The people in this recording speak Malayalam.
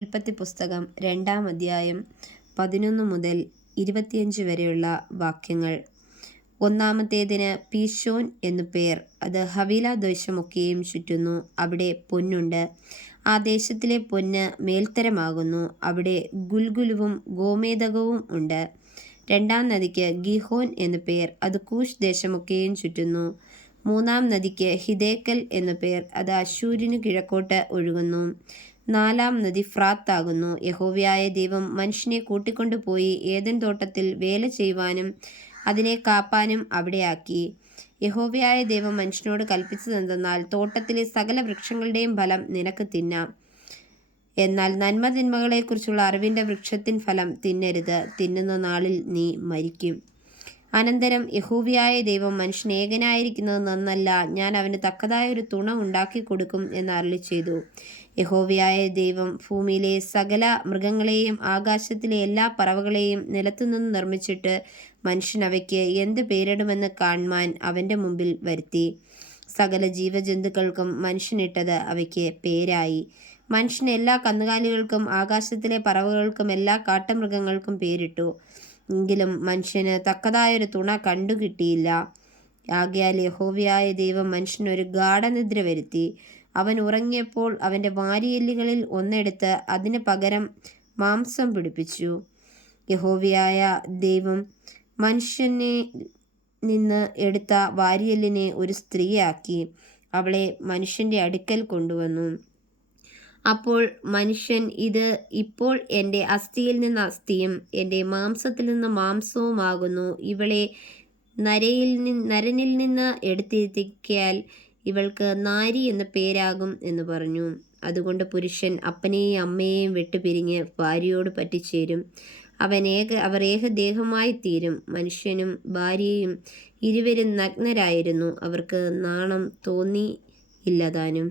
ഉൽപ്പത്തി പുസ്തകം 2-ാം അധ്യായം 11 മുതൽ 25 വരെയുള്ള വാക്യങ്ങൾ. ഒന്നാമത്തേതിന് പീശോൻ എന്നു പേർ. അത് ഹവീല ദേശമൊക്കെയും ചുറ്റുന്നു. അവിടെ പൊന്നുണ്ട്. ആ ദേശത്തിലെ പൊന്ന് മേൽത്തരമാകുന്നു. അവിടെ ഗുൽഗുലുവും ഗോമേദകവും ഉണ്ട്. രണ്ടാം നദിക്ക് ഗീഹോൻ എന്നു പേർ. അത് കൂശ് ദേശമൊക്കെയും ചുറ്റുന്നു. മൂന്നാം നദിക്ക് ഹിദ്ദേക്കൽ എന്നു പേർ. അത് അശ്ശൂരിനു കിഴക്കോട്ട് ഒഴുകുന്നു. നാലാം നദി ഫ്രാത്ത് ആകുന്നു. യഹോവയായ ദൈവം മനുഷ്യനെ കൂട്ടിക്കൊണ്ടുപോയി ഏദൻ തോട്ടത്തിൽ വേല ചെയ്യുവാനും അതിനെ കാപ്പാനും അവിടെയാക്കി. യഹോവയായ ദൈവം മനുഷ്യനോട് കൽപ്പിച്ചതെന്തെന്നാൽ, തോട്ടത്തിലെ സകല വൃക്ഷങ്ങളുടെയും ഫലം നിനക്ക് തിന്നാം, എന്നാൽ നന്മതിന്മകളെക്കുറിച്ചുള്ള അറിവിന്റെ വൃക്ഷത്തിൻ ഫലം തിന്നരുത്. തിന്നുന്ന നാളിൽ നീ മരിക്കും. അനന്തരം യഹോവയായ ദൈവം മനുഷ്യൻ ഏകനായിരിക്കുന്നത് നന്നല്ല, ഞാൻ അവന് തക്കതായ ഒരു തുണ ഉണ്ടാക്കിക്കൊടുക്കും എന്ന് അരുളിച്ചെയ്തു. യഹോവയായ ദൈവം ഭൂമിയിലെ സകല മൃഗങ്ങളെയും ആകാശത്തിലെ എല്ലാ പറവകളെയും നിലത്തുനിന്ന് നിർമ്മിച്ചിട്ട് മനുഷ്യൻ അവയ്ക്ക് എന്ത് പേരിടുമെന്ന് കാണ്മാൻ അവന്റെ മുമ്പിൽ വരുത്തി. സകല ജീവജന്തുക്കൾക്കും മനുഷ്യനിട്ടത് അവയ്ക്ക് പേരായി. മനുഷ്യൻ എല്ലാ കന്നുകാലികൾക്കും ആകാശത്തിലെ പറവകൾക്കും എല്ലാ കാട്ടുമൃഗങ്ങൾക്കും പേരിട്ടു. എങ്കിലും മനുഷ്യന് തക്കതായൊരു തുണ കണ്ടുകിട്ടിയില്ല. ആകയാൽ യഹോവയായ ദൈവം മനുഷ്യനൊരു ഗാഢനിദ്ര വരുത്തി. അവൻ ഉറങ്ങിയപ്പോൾ അവന്റെ വാരിയെല്ലുകളിൽ ഒന്നെടുത്ത് അതിന് പകരം മാംസം പിടിപ്പിച്ചു. യഹോവയായ ദൈവം മനുഷ്യനെ നിന്ന് എടുത്ത വാരിയെല്ലിനെ ഒരു സ്ത്രീയാക്കി അവളെ മനുഷ്യന്റെ അടുക്കൽ കൊണ്ടുവന്നു. അപ്പോൾ മനുഷ്യൻ, ഇത് ഇപ്പോൾ എൻ്റെ അസ്ഥിയിൽ നിന്ന് അസ്ഥിയും എൻ്റെ മാംസത്തിൽ നിന്ന് മാംസവുമാകുന്നു. ഇവളെ നരനിൽ നിന്ന് എടുത്തിരിക്കയാൽ ഇവൾക്ക് നാരി എന്ന പേരാകും എന്ന് പറഞ്ഞു. അതുകൊണ്ട് പുരുഷൻ അപ്പനെയും അമ്മയെയും വിട്ടുപിരിഞ്ഞ് ഭാര്യയോട് പറ്റിച്ചേരും. അവർ ഏകദേഹമായി തീരും. മനുഷ്യനും ഭാര്യയും ഇരുവരും നഗ്നരായിരുന്നു. അവർക്ക് നാണം തോന്നിയില്ലതാനും.